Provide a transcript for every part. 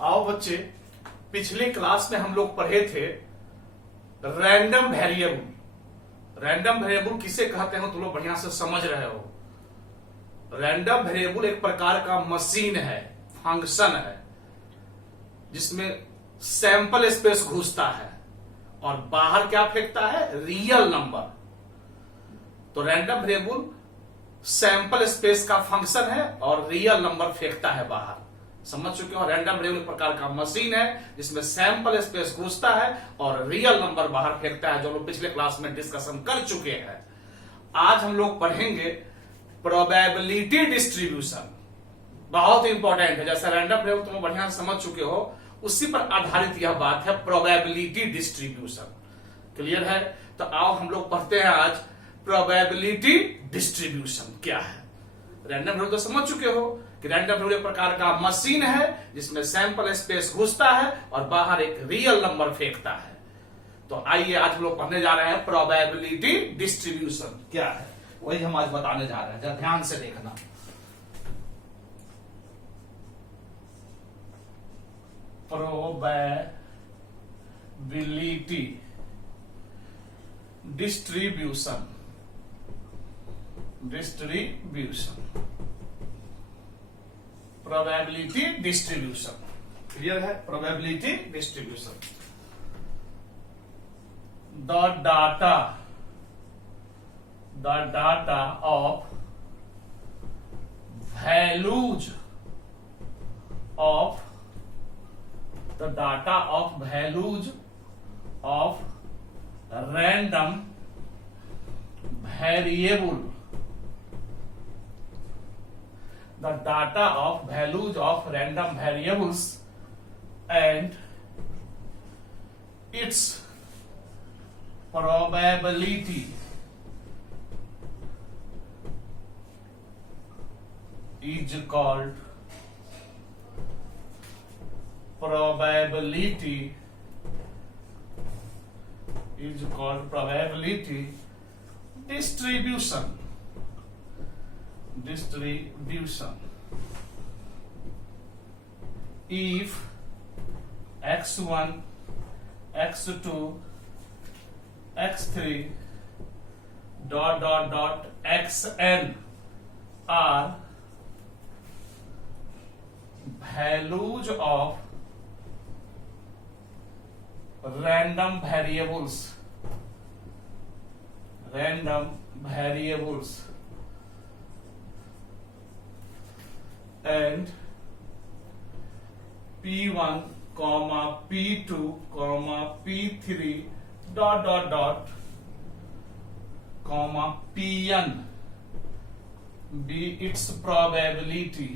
आओ बच्चे, पिछले क्लास में हम लोग पढ़े थे रैंडम वेरिएबल। रैंडम वेरिएबल किसे कहते हैं तुम लोग बढ़िया से समझ रहे हो। रैंडम वेरिएबल एक प्रकार का मशीन है, फंक्शन है, जिसमें सैंपल स्पेस घुसता है और बाहर क्या फेंकता है, रियल नंबर। तो रैंडम वेरिएबल सैंपल स्पेस का फंक्शन है और रियल नंबर फेंकता है बाहर। समझ चुके हो। रैंडम वेरिएबल एक प्रकार का मशीन है जिसमें सैंपल स्पेस घुसता है और रियल नंबर बाहर फेंकता है, जो लोग पिछले क्लास में डिस्कशन कर चुके हैं। आज हम लोग पढ़ेंगे प्रोबेबिलिटी डिस्ट्रीब्यूशन। बहुत इंपॉर्टेंट है। जैसा रैंडम वेरिएबल तुम बढ़िया से समझ चुके हो, उसी पर आधारित यह बात है, प्रोबेबिलिटी डिस्ट्रीब्यूशन। क्लियर है? तो आओ हम लोग पढ़ते हैं आज प्रोबेबिलिटी डिस्ट्रीब्यूशन क्या है। रैंडम वेरिएबल तो समझ चुके हो कि रैंडम वेरिएबल एक प्रकार का मशीन है जिसमें सैंपल स्पेस घुसता है और बाहर एक रियल नंबर फेंकता है। तो आइए आज हम लोग पढ़ने जा रहे हैं प्रोबेबिलिटी डिस्ट्रीब्यूशन क्या है, वही हम आज बताने जा रहे हैं। जरा ध्यान से देखना। Probability distribution probability distribution. Clear है? Probability distribution. The data of values of random variable, the data of values of random variables and its probability is called probability distribution. If x1, x2, x3 xn are values of random variables and p1, p2, p3 pn be its probability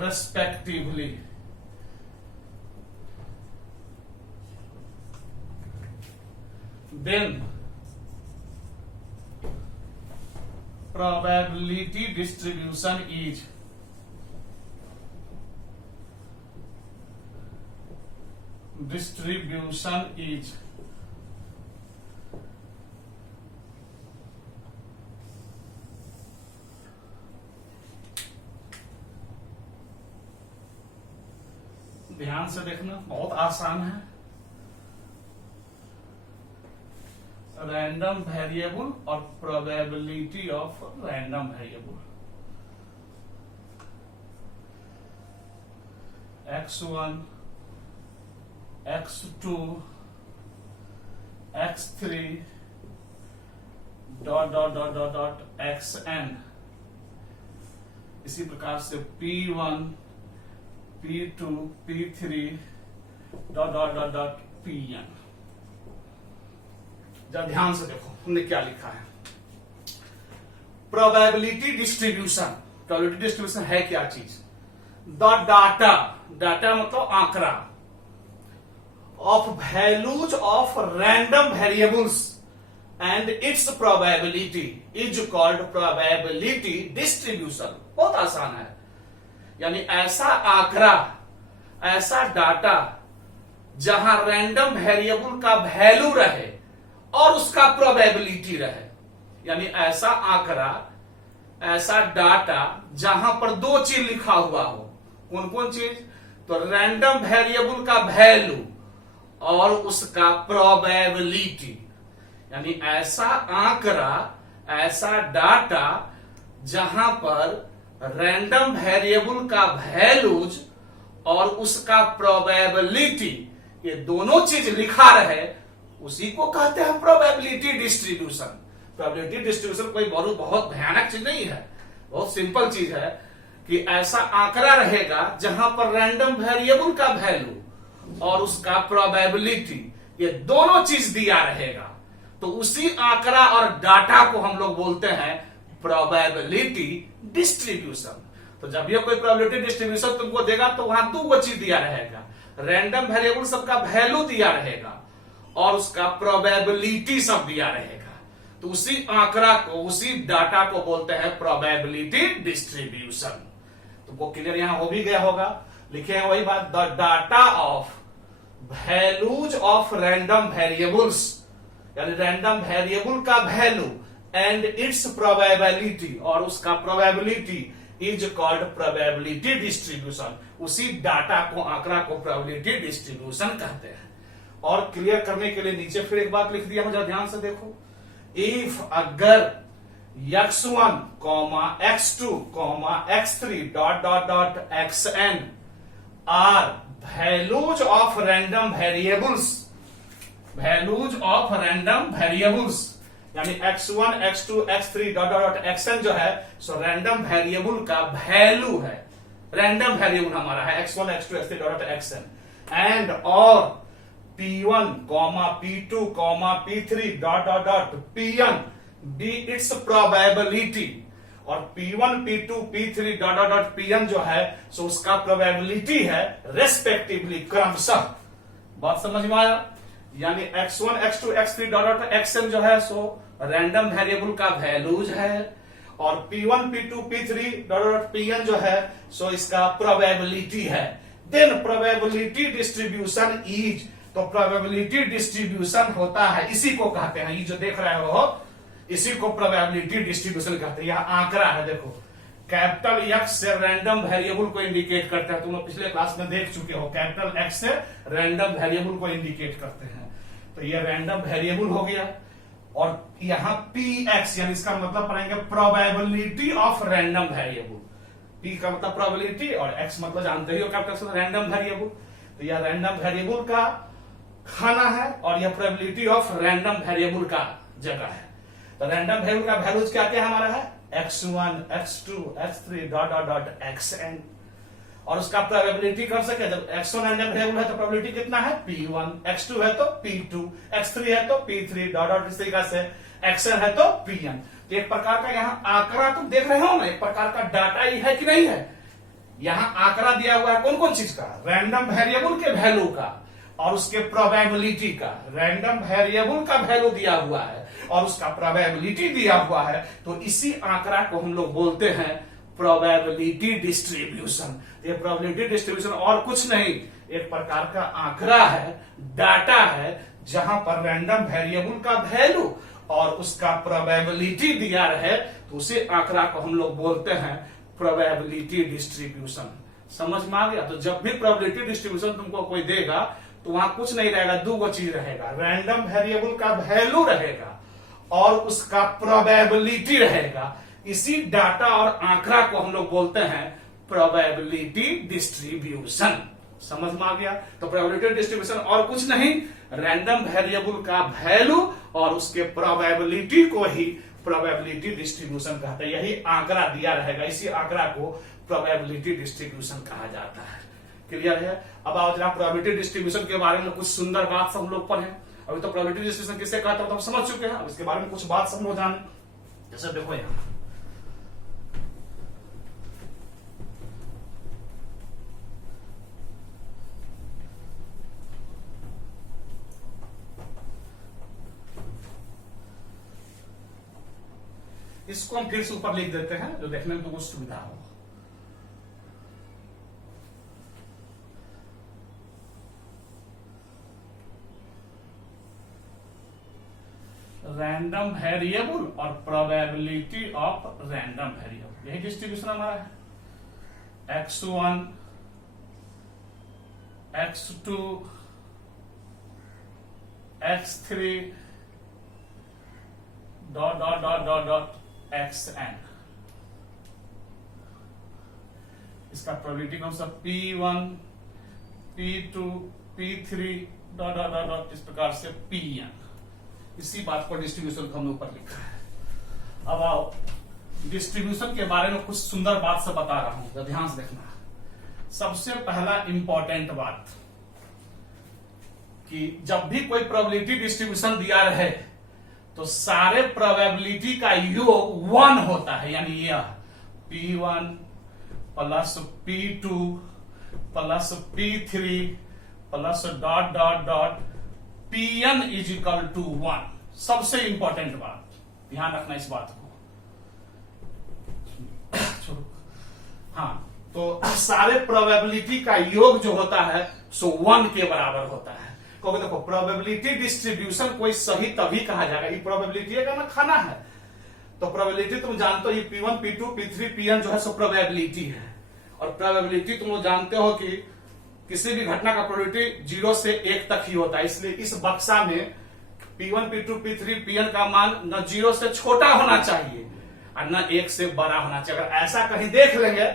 respectively. Then probability distribution is ध्यान से देखना, बहुत आसान है। Random variable और probability of random variable. x1, x2, x3 xn। इसी प्रकार से p1, p2, p3 pn। जरा ध्यान से देखो हमने क्या लिखा है। प्रोबेबिलिटी डिस्ट्रीब्यूशन है क्या चीज? द डाटा मतलब आंकड़ा of values of random variables and it's probability is called probability distribution. बहुत आसान है। यानी ऐसा आंकड़ा, ऐसा डाटा जहां रैंडम वेरिएबल का वैल्यू रहे और उसका प्रोबेबिलिटी रहे, यानी ऐसा आंकड़ा ऐसा डाटा जहां पर दो चीज लिखा हुआ हो। कौन कौन चीज? तो रैंडम वेरिएबल का वैल्यू और उसका प्रोबेबिलिटी, यानी ऐसा आंकड़ा, ऐसा डाटा जहां पर रैंडम वेरिएबल का वैल्यूज और उसका प्रोबेबिलिटी, ये दोनों चीज लिखा रहे, उसी को कहते हैं प्रोबेबिलिटी डिस्ट्रीब्यूशन। प्रोबेबिलिटी डिस्ट्रीब्यूशन कोई बहुत भयानक चीज नहीं है, बहुत सिंपल चीज है कि ऐसा आंकड़ा रहेगा जहां पर रैंडम वेरिएबल का वैल्यू और उसका प्रोबेबिलिटी, ये दोनों चीज दिया रहेगा, तो उसी आंकड़ा और डाटा को हम लोग बोलते हैं प्रोबेबिलिटी डिस्ट्रीब्यूशन। तो जब ये कोई प्रोबेबिलिटी डिस्ट्रीब्यूशन तुमको देगा तो वहां दो चीज दिया रहेगा, रैंडम वेरिएबल सबका वैल्यू दिया रहेगा और उसका प्रोबेबिलिटी सब दिया रहेगा। तो उसी आंकड़ा को, उसी डाटा को बोलते हैं प्रोबेबिलिटी डिस्ट्रीब्यूशन। तुमको क्लियर यहां हो भी गया होगा, लिखे हैं वही बात, the data of values of random variables, यानी रैंडम वेरिएबल का वैल्यू एंड इट्स प्रोबेबिलिटी और उसका probability is called probability distribution. उसी डाटा को, आंकड़ा को प्रोबेबिलिटी डिस्ट्रीब्यूशन कहते हैं। और क्लियर करने के लिए नीचे फिर एक बात लिख दिया हूं, जरा ध्यान से देखो। इफ अगर x1, x2, x3 dot dot dot xn are values of random variables, values of random variables, यानी x1, x2, x3 dot dot dot xn जो है सो रैंडम वेरिएबल का वैल्यू है, रैंडम वेरिएबल हमारा है x1, x2, x3 dot dot xn and और p1, p2, p3 dot dot dot pn be its probability, और p1, p2, p3 dot dot dot pn जो है सो उसका प्रोबेबिलिटी है रेस्पेक्टिवली, क्रमशः। बात समझ में आया? यानी x1, x2, x3 dot dot xn जो है सो रैंडम वेरिएबल का वैल्यूज है और p1, p2, p3 dot dot pn जो है सो इसका प्रोबेबिलिटी है। देन प्रोबेबिलिटी डिस्ट्रीब्यूशन इज, तो प्रोबेबिलिटी डिस्ट्रीब्यूशन होता है, इसी को कहते हैं, ये जो देख रहे हो इसी को प्रोबेबिलिटी डिस्ट्रीब्यूशन कहते हैं। यह आंकड़ा है, देखो कैपिटल X से रैंडम वेरिएबल को इंडिकेट करता है, तुम लोग पिछले क्लास में देख चुके हो, कैपिटल X से रैंडम वेरिएबल को इंडिकेट करते हैं। तो ये रैंडम वेरिएबल हो गया और यहां PX, यानी इसका मतलब पढ़ेंगे probability of random variable. P का मतलब प्रोबेबिलिटी और X मतलब जानते ही हो कैपिटल रैंडम वेरिएबल। तो यह रैंडम वेरिएबल का खाना है और यह प्रोबेबिलिटी ऑफ रैंडम वेरिएबल का जगह है। तो रैंडम वेरिएबल का वैल्यूज क्या क्या हमारा है, x1, x2, x3 dot dot dot xn, और उसका प्रोबेबिलिटी कर सके, जब x1 रैंडम वेरिएबल है तो प्रोबेबिलिटी कितना है p1, x2 है तो p2, x3 है तो p3 डॉट डॉट, इस तरीके से xn है तो pn। तो एक प्रकार का यहाँ आंकड़ा तुम देख रहे हो ना, एक प्रकार का डाटा ही है कि नहीं है। यहाँ आंकड़ा दिया हुआ है कौन कौन चीज का, रैंडम वेरिएबल के वैल्यू का और उसके प्रोबेबिलिटी का। रैंडम वेरिएबल का वैल्यू दिया हुआ है और उसका प्रोबेबिलिटी दिया हुआ है, तो इसी आंकड़ा को हम लोग बोलते हैं प्रोबेबिलिटी डिस्ट्रीब्यूशन। ये प्रोबेबिलिटी डिस्ट्रीब्यूशन और कुछ नहीं, एक प्रकार का आंकड़ा है, डाटा है, जहां पर रैंडम वेरिएबल का वैल्यू और उसका प्रोबेबिलिटी दिया रहे, तो उसी आंकड़ा को हम लोग बोलते हैं प्रोबेबिलिटी डिस्ट्रीब्यूशन। समझ में आ गया? तो जब भी प्रोबेबिलिटी डिस्ट्रीब्यूशन तुमको कोई देगा तो वहां कुछ नहीं रहेगा, दो चीज रहेगा, रैंडम वेरिएबल का वैल्यू रहेगा और उसका प्रोबेबिलिटी रहेगा। इसी डाटा और आंकड़ा को हम लोग बोलते हैं प्रोबेबिलिटी डिस्ट्रीब्यूशन। समझ में आ गया? तो प्रोबेबिलिटी डिस्ट्रीब्यूशन और कुछ नहीं, रैंडम वेरिएबल का वैल्यू और उसके प्रोबेबिलिटी को ही प्रोबेबिलिटी डिस्ट्रीब्यूशन कहते हैं। यही आंकड़ा दिया रहेगा, इसी आंकड़ा को प्रोबेबिलिटी डिस्ट्रीब्यूशन कहा जाता है। क्लियर है? अब आओ जरा प्रोबेबिलिटी डिस्ट्रीब्यूशन के बारे में कुछ सुंदर बात सब लोग पढ़े। अभी तो प्रोबेबिलिटी डिस्ट्रीब्यूशन किससे कहते हैं तो हम समझ चुके हैं, अब इसके बारे में कुछ बात सब लोग जाने। जैसे देखो यहां इसको हम फिर से ऊपर लिख देते हैं, जो देखने में तुमको सुविधा हो। रैंडम वेरिएबल और प्रोबेबिलिटी ऑफ रैंडम वेरिएबल, यही डिस्ट्रीब्यूशन हमारा है। x1 x2 x3 dot dot dot dot dot xn, इसका प्रोबेबिलिटी कौन सा, p1 p2 p3 dot dot dot dot, इस प्रकार से pn। इसी बात को डिस्ट्रीब्यूशन को हमने ऊपर लिखा है। अब आओ डिस्ट्रीब्यूशन के बारे में कुछ सुंदर बात से बता रहा हूं, तो ध्यान से देखना। सबसे पहला इंपॉर्टेंट बात कि जब भी कोई प्रोबेबिलिटी डिस्ट्रीब्यूशन दिया रहे तो सारे प्रोबेबिलिटी का योग 1 होता है, यानी यह p1 plus p2 plus p3 plus dot dot dot pn is equal to 1। सबसे इंपॉर्टेंट बात, ध्यान रखना इस बात को। हाँ, तो सारे प्रोबेबिलिटी का योग जो होता है सो 1 के बराबर होता है। क्योंकि देखो प्रोबेबिलिटी डिस्ट्रीब्यूशन कोई सही तभी कहा जाएगा, ये प्रोबेबिलिटी का ना खाना है। तो प्रोबेबिलिटी तुम जानते हो, ये p1 p2 p3 pn जो है सो प्रोबेबिलिटी है। और प्रोबेबिलिटी तुम लोग जानते हो कि किसी भी घटना का प्रोबेबिलिटी 0 से 1 तक ही होता है। इसलिए इस बक्सा में p1 p2 p3 pn का मान न 0 से छोटा होना चाहिए और न 1 से बड़ा होना चाहिए। अगर ऐसा कहीं देख लेंगे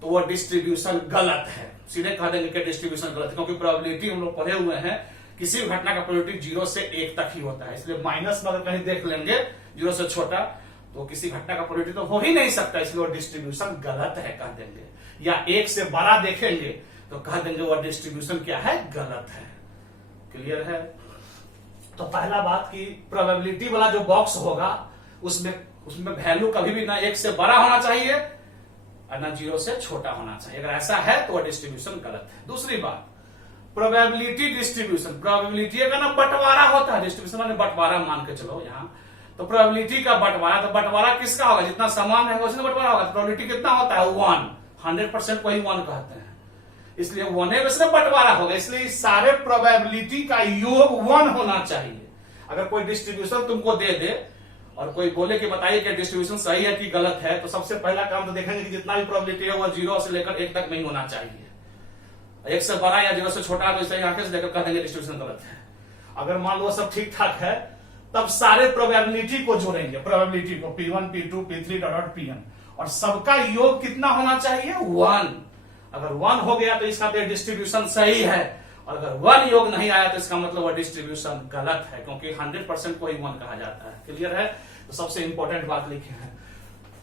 तो वो डिस्ट्रीब्यूशन गलत है, सीधे कह देंगे कि डिस्ट्रीब्यूशन गलत है। क्योंकि प्रोबेबिलिटी हम लोग पढ़े हुए हैं, किसी भी घटना का प्रोबेबिलिटी 0 से 1 तक ही होता है। इसलिए माइनस में अगर कहीं देख लेंगे 0 से छोटा तो किसी घटना का प्रोबेबिलिटी तो हो ही नहीं सकता, इसलिए वो डिस्ट्रीब्यूशन गलत है कह देंगे। या 1 से बड़ा देखेंगे तो कह देंगे वो डिस्ट्रीब्यूशन क्या है, गलत है। क्लियर है? तो पहला बात कि प्रोबेबिलिटी वाला जो बॉक्स होगा उसमें वैल्यू कभी भी ना 1 से बड़ा होना चाहिए और ना 0 से छोटा होना चाहिए। अगर ऐसा है तो वह डिस्ट्रीब्यूशन गलत है। दूसरी बात, प्रोबेबिलिटी डिस्ट्रीब्यूशन, प्रोबेबिलिटी का ना बंटवारा होता है। डिस्ट्रीब्यूशन माने बंटवारा मान के चलो यहाँ, तो प्रोबेबिलिटी का बंटवारा, तो बंटवारा किसका होगा, जितना समान है उसी में बंटवारा होगा। प्रोबेबिलिटी कितना होता है, 1, 100% को ही 1 कहते हैं, इसलिए 1 है, उसमें बंटवारा होगा। इसलिए सारे प्रोबेबिलिटी का योग 1 होना चाहिए। अगर कोई डिस्ट्रीब्यूशन तुमको दे दे और कोई बोले कि बताइए कि डिस्ट्रीब्यूशन सही है कि गलत है, तो सबसे पहला काम तो देखेंगे कि जितना भी प्रोबेबिलिटी है वो 0 से लेकर 1 तक नहीं होना चाहिए। 1 से बड़ा या 0 से छोटा तो इसे आंखें से देखकर कह देंगे डिस्ट्रीब्यूशन गलत है। अगर मान लो सब ठीक ठाक है तब सारे प्रोबेबिलिटी को जोड़ेंगे, प्रोबेबिलिटी को p1 p2 p3 dot pn, और सबका योग कितना होना चाहिए, 1। अगर 1 हो गया तो इसका तो डिस्ट्रीब्यूशन सही है, और अगर 1 योग नहीं आया तो इसका मतलब वह डिस्ट्रीब्यूशन गलत है, क्योंकि 100% को ही 1 कहा जाता है। क्लियर है? तो सबसे इंपॉर्टेंट बात लिखे है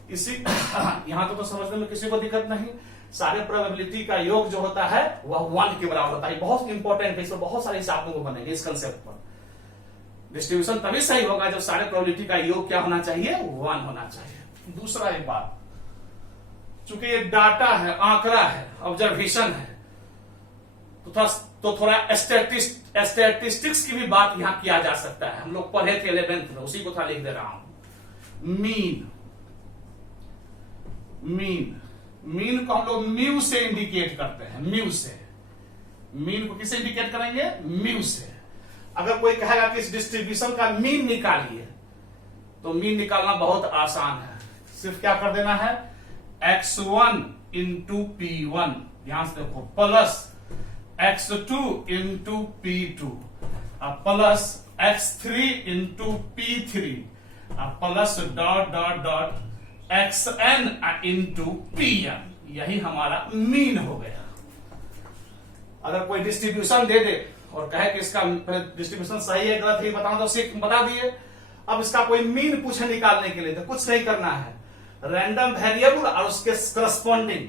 इसी यहां तो समझने में किसी को दिक्कत नहीं। सारे प्रोबेबिलिटी का योग जो होता है वह 1 के बराबर होता है। बहुत इंपॉर्टेंट है, इसमें बहुत सारे हिसाबों को बनेंगे इस कंसेप्ट पर। डिस्ट्रीब्यूशन तभी सही होगा जब सारे प्रोबेबिलिटी का योग क्या होना चाहिए, 1 होना चाहिए। दूसरा एक बात, चूंकि ये डाटा है, आंकड़ा है, ऑब्जर्वेशन है, तो थोड़ा स्टैटिस्टिक्स की भी बात यहां किया जा सकता है। हम लोग पढ़े थे 11th में, उसी को थोड़ा लिख दे रहा हूं। मीन को हम लोग म्यू से इंडिकेट करते हैं, म्यू से। मीन को किसे इंडिकेट करेंगे, म्यू से। अगर कोई कहेगा कि इस डिस्ट्रीब्यूशन का मीन निकालिए, तो मीन निकालना बहुत आसान है। सिर्फ क्या कर देना है, x1 इंटू p1, ध्यान से देखो, plus x2 into p2 plus x3 into p3 plus dot dot dot xn into pn, यही हमारा मीन हो गया। अगर कोई डिस्ट्रीब्यूशन दे दे और कहे कि इसका डिस्ट्रीब्यूशन सही है गलत है बताओ, तो उसे बता दिए। अब इसका कोई मीन पूछे निकालने के लिए तो कुछ नहीं करना है, रैंडम वेरिएबल और उसके करस्पॉन्डिंग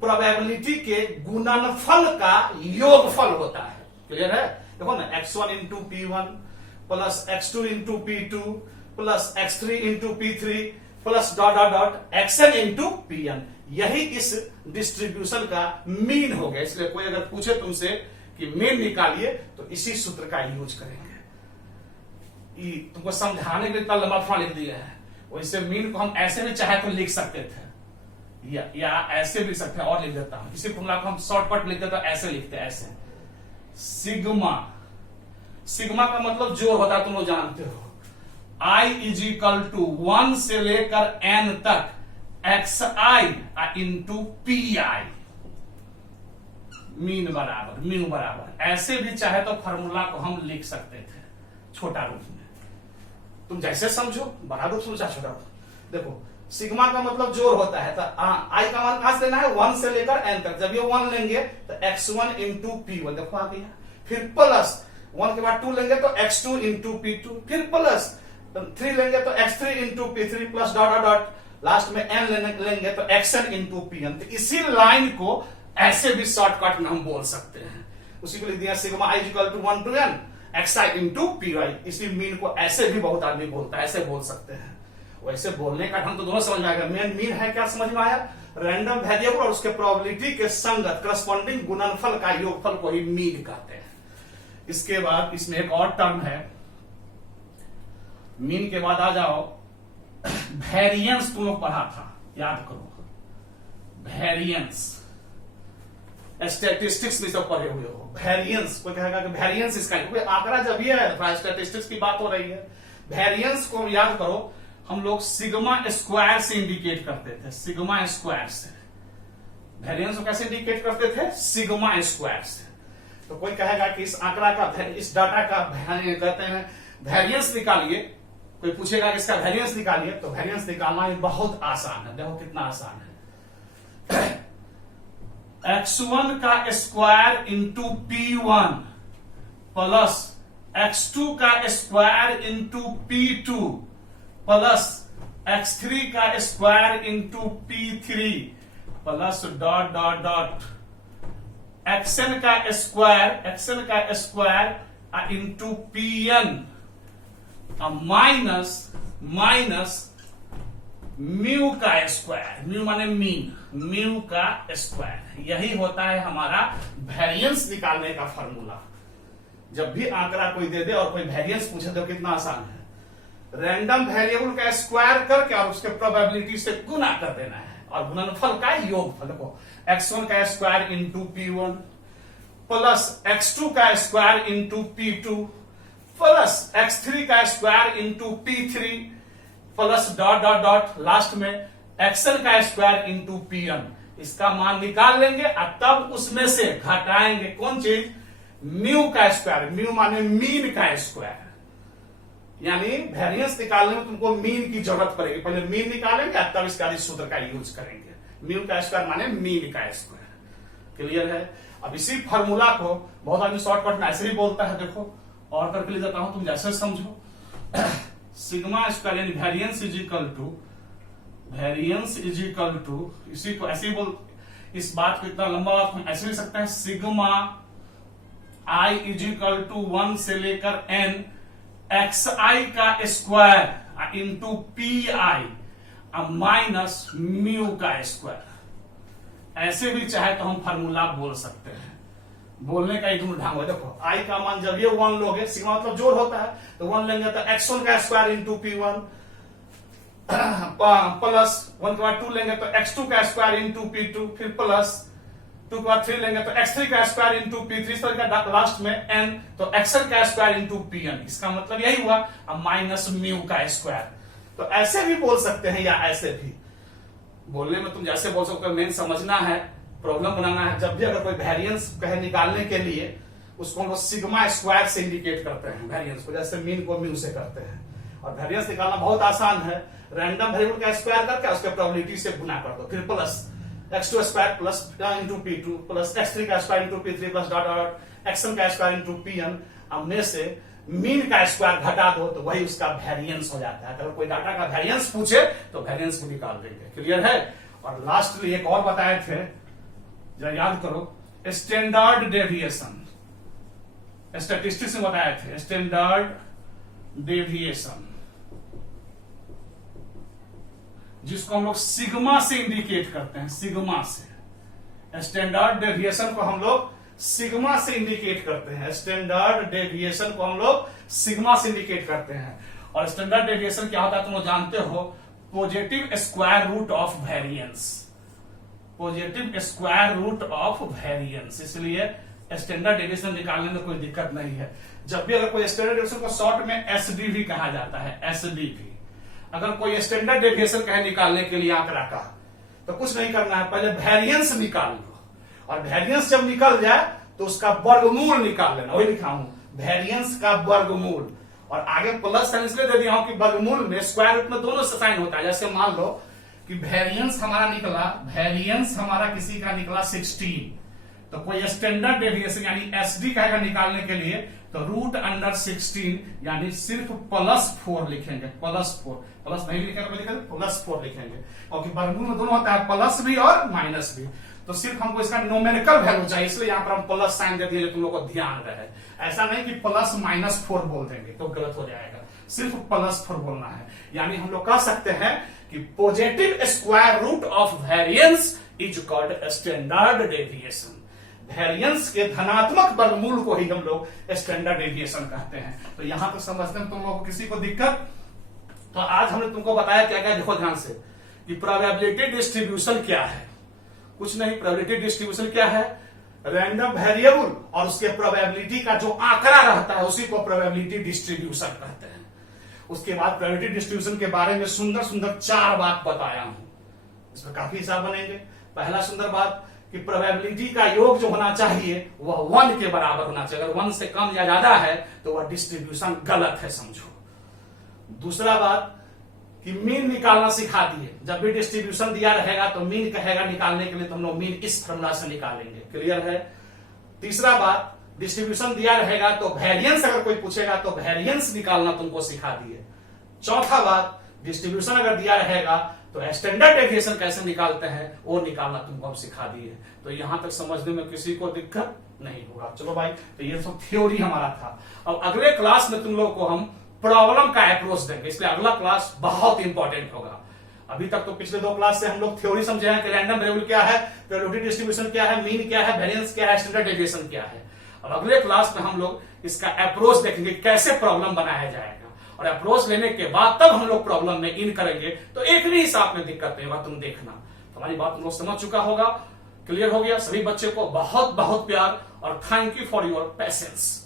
प्रोबेबिलिटी के गुणनफल का योगफल होता है। क्लियर है? देखो ना, x1 into p1 plus x2 into p2 plus x3 into p3 plus dot dot dot xn into pn, यही इस डिस्ट्रीब्यूशन का मीन हो गया। इसलिए कोई अगर पूछे तुमसे कि मीन निकालिए तो इसी सूत्र का यूज करेंगे। तुमको समझाने के लिए इतना लंबा फॉर्म लिख दिया है। वैसे मीन को हम ऐसे भी चाहे तो लिख सकते थे, या ऐसे भी लिख सकते हैं। और लिख देता हूं, इसी फॉर्मूला को हम शॉर्टकट लिख देते, ऐसे लिखते हैं, ऐसे। सिग्मा का मतलब जोड़ होता है, तुम लोग जानते हो। I इज इक्वल टू 1 से लेकर n तक xi इंटू पी आई, मीन बराबर म्यू बराबर। ऐसे भी चाहे तो फॉर्मूला को हम लिख सकते थे छोटा रूप में, तुम जैसे समझो, बड़ा रूप समझा छोटा रूप। देखो सिग्मा का मतलब जोड़ होता है, तो आई का मान कहां से लेना है, 1 से लेकर n तक। जब ये 1 लेंगे तो x1 इंटू p1, देखो आ गया। फिर प्लस 1 के बाद 2 लेंगे तो x2 इंटू p2, फिर प्लस 3 लेंगे तो x3 into p3 plus dot dot dot, last में n लेंगे तो xn इंटू pn। तो इसी लाइन को ऐसे भी शॉर्टकट में हम बोल सकते हैं, उसी को लिख दिया sigma i equal to 1 to n xi into p y. इसी मीन को ऐसे भी बहुत आदमी बोलता है, ऐसे बोल सकते हैं। वैसे बोलने का ढंग तो दोनों समझ में आएगा। मीन है क्या समझ में आया, रैंडम वेरिएबल और उसके प्रोबेबिलिटी के संगत करस्पॉन्डिंग गुणनफल का योगफल को ही मीन कहते हैं। इसके बाद इसमें एक और टर्म है, मीन के बाद आ जाओ वेरिएंस। तुम लोग पढ़ा था, याद करो, वेरिएंस स्टैटिस्टिक्स में सब पढ़े हुए हो। वेरिएंस कोई कहेगा कि वेरिएंस इसका, क्योंकि आंकड़ा जब ये है स्टैटिस्टिक्स की बात हो रही है। वेरिएंस को याद करो, हम लोग सिग्मा स्क्वायर से इंडिकेट करते थे, सिग्मा स्क्वायर से। वेरिएंस को कैसे इंडिकेट करते थे, सिग्मा स्क्वायर से। तो कोई कहेगा कि इस आंकड़ा का, इस डाटा का कहते हैं वेरिएंस निकालिए, कोई पूछेगा कि इसका वेरिएंस निकालिए, तो वेरिएंस निकालना बहुत आसान है। देखो कितना आसान है, x1 का square into p1 plus x2 का square into p2 plus x3 का square into p3 plus dot dot dot xn का square into pn minus mu का स्क्वायर, म्यू माने मीन, म्यू का स्क्वायर। यही होता है हमारा वेरिएंस निकालने का फॉर्मूला। जब भी आंकड़ा कोई दे दे और कोई वेरिएंस पूछे तो कितना आसान है, रैंडम वेरिएबल का स्क्वायर करके और उसके प्रोबेबिलिटी से गुना कर देना है, और गुणनफल का योगफल। देखो x1 का square into p1 plus x2 का square into p2 plus x3 का square into p3 plus dot dot dot, last में xn का स्क्वायर इंटू pn। इसका मान निकाल लेंगे और तब उसमें से घटाएंगे कौन चीज, म्यू का स्क्वायर। म्यू माने मीन का स्क्वायर, यानी वेरिएंस निकालने में तुमको मीन की जरूरत पड़ेगी। पहले मीन निकालेंगे तब इसका इस सूत्र का यूज करेंगे। म्यू का स्क्वायर माने मीन का स्क्वायर। क्लियर है। अब इसी फॉर्मूला को बहुत आदमी शॉर्टकट में ऐसे ही बोलता है। देखो और करके ले जाता हूं, तुम जैसे समझो। सिग्मा स्क्वायर यानी वेरिएंस इज इक्वल टू, इसी को ऐसे ही बोल, इस बात को इतना लंबा बात हम ऐसे लिख सकते हैं, sigma i is equal to 1 से लेकर n xi का square into p i minus mu का स्क्वायर। ऐसे भी चाहे तो हम फार्मूला बोल सकते हैं। बोलने का एक ढंग है। देखो आई का मान जब ये 1 लोगे, सिग्मा मतलब जोड़ होता है, तो 1 लेंगे तो x1 का स्क्वायर इंटू p1 प्लस 1 के बाद 2 लेंगे तो x2 का स्क्वायर इंटू p2, फिर प्लस 2 के बाद 3 लेंगे तो x3 का स्क्वायर इंटू p3, इस तरह का लास्ट में n, तो xn का स्क्वायर इंटू pn। इसका मतलब यही हुआ, अब माइनस म्यू का स्क्वायर। तो ऐसे भी बोल सकते हैं या ऐसे भी। बोलने में तुम जैसे बोल सकते हो, मेन समझना है, प्रॉब्लम बनाना है। जब भी अगर कोई वेरिएंस कहे निकालने के लिए, उसको हम लोग सिग्मा स्क्वायर से इंडिकेट करते हैं वेरिएंस को, जैसे मीन को म्यू से करते हैं। और वेरिएंस निकालना बहुत आसान है, रैंडम वेरिएबल का स्क्वायर करके उसके प्रोबेबिलिटी से गुना कर दो, फिर plus x2 square plus into p2 plus x3 का square into p3 plus dot dot xn का स्क्वायर इंटू pn। अब में से मीन का स्क्वायर घटा दो तो वही उसका वेरिएंस हो जाता है। अगर कोई डाटा का वेरिएंस पूछे तो वेरिएंस को निकाल देंगे। क्लियर है। और लास्टली एक और बताए थे, जरा याद करो, स्टैंडर्ड डेविएशन। स्टैटिस्टिक्स में बताए थे स्टैंडर्ड डेविएशन, जिसको हम लोग सिग्मा से इंडिकेट करते हैं। सिग्मा से स्टैंडर्ड डेविएशन को हम लोग सिग्मा से इंडिकेट करते हैं। स्टैंडर्ड डेविएशन को हम लोग सिग्मा से इंडिकेट करते हैं। और स्टैंडर्ड डेविएशन क्या होता है तुम लोग जानते हो, positive square root of variance. Positive square root of variance, इसलिए स्टैंडर्ड डेविएशन निकालने में कोई दिक्कत नहीं है। जब भी अगर कोई स्टैंडर्ड डेविएशन को शॉर्ट में एसडी भी कहा जाता है, एसडी भी। अगर कोई स्टैंडर्ड डेविएशन कहे निकालने के लिए आंकड़ा का, तो कुछ नहीं करना है, पहले वेरिएंस निकाल लो, और वेरिएंस जब निकल जाए तो उसका वर्गमूल निकाल लेना। वही लिखा हूं, वेरिएंस का वर्गमूल, और आगे प्लस साइन इसलिए दे दिया हूं कि वर्गमूल में स्क्वायर रूट में दोनों से साइन होता है। जैसे मान लो कि वेरिएंस हमारा निकला, वेरिएंस हमारा किसी का निकला 16, तो कोई स्टैंडर्ड डेविएशन यानी एसडी कहेगा निकालने के लिए, तो रूट अंडर 16 यानी सिर्फ +4 लिखेंगे, +4, प्लस नहीं लिखेंगे तो लिखेंगे +4 लिखेंगे, क्योंकि वर्गमूल में दोनों होता है, प्लस भी और माइनस भी। तो सिर्फ हमको इसका न्यूमेरिकल वैल्यू चाहिए, इसलिए यहां पर हम प्लस साइन दे दिए, तुम लोग को ध्यान रहे। ऐसा नहीं कि +-4 बोल देंगे तो गलत हो जाएगा, सिर्फ +4 बोलना है। यानी हम लोग कह सकते हैं कि positive square root of variance is called standard deviation. Variance के धनात्मक वर्गमूल को ही हम लोग स्टैंडर्ड डेविएशन कहते हैं। तो यहां तक समझते हैं तुम लोगों को किसी को दिक्कत? तो आज हमने तुमको बताया क्या क्या, देखो ध्यान से, कि प्रोबेबिलिटी डिस्ट्रीब्यूशन क्या है। कुछ नहीं, प्रोबेबिलिटी डिस्ट्रीब्यूशन क्या है? रैंडम वेरिएबल और उसके प्रोबेबिलिटी का जो आंकड़ा रहता है उसी को प्रोबेबिलिटी डिस्ट्रीब्यूशन कहते हैं। उसके बाद प्रोबेबिलिटी डिस्ट्रीब्यूशन के बारे में सुंदर सुंदर 4 बात बताया हूं, इसमें काफी हिसाब बनेंगे। पहला सुंदर बात कि प्रोबेबिलिटी का योग जो होना चाहिए वह 1 के बराबर होना चाहिए। अगर 1 से कम या ज्यादा है तो वह डिस्ट्रीब्यूशन गलत है, समझो। दूसरा बात कि मीन निकालना सिखा दिए। जब भी डिस्ट्रीब्यूशन दिया रहेगा तो मीन कहेगा निकालने के लिए, तो हम लोग मीन इस फॉर्मूला से निकालेंगे, क्लियर है। तीसरा बात, डिस्ट्रीब्यूशन दिया रहेगा तो वेरिएंस अगर कोई पूछेगा तो वेरिएंस निकालना तुमको सिखा दिए। चौथा बात, डिस्ट्रीब्यूशन अगर दिया रहेगा तो स्टैंडर्ड डेविएशन कैसे निकालते हैं वो निकालना तुमको हम सिखा दिए। तो यहां तक समझने में किसी को दिक्कत नहीं होगा। चलो भाई, तो ये सब थ्योरी हमारा था। अब अगले क्लास में तुम लोग को हम प्रॉब्लम का अप्रोच देंगे, इसलिए अगला क्लास बहुत इंपॉर्टेंट होगा। अभी तक तो पिछले 2 क्लास से हम लोग थ्योरी समझे हैं कि रैंडम वेरिएबल क्या है, प्रोबेबिलिटी डिस्ट्रीब्यूशन क्या है, मीन क्या है, वेरिएंस क्या है, स्टैंडर्ड डेविएशन क्या है। और अगले क्लास में हम लोग इसका अप्रोच देखेंगे, कैसे प्रॉब्लम बनाया जाएगा, और अप्रोच लेने के बाद तब हम लोग प्रॉब्लम में इन करेंगे, तो एक भी हिसाब में दिक्कत नहीं होगा, तुम देखना। हमारी बात तुम लोग समझ चुका होगा, क्लियर हो गया। सभी बच्चे को बहुत बहुत प्यार और thank you for your patience.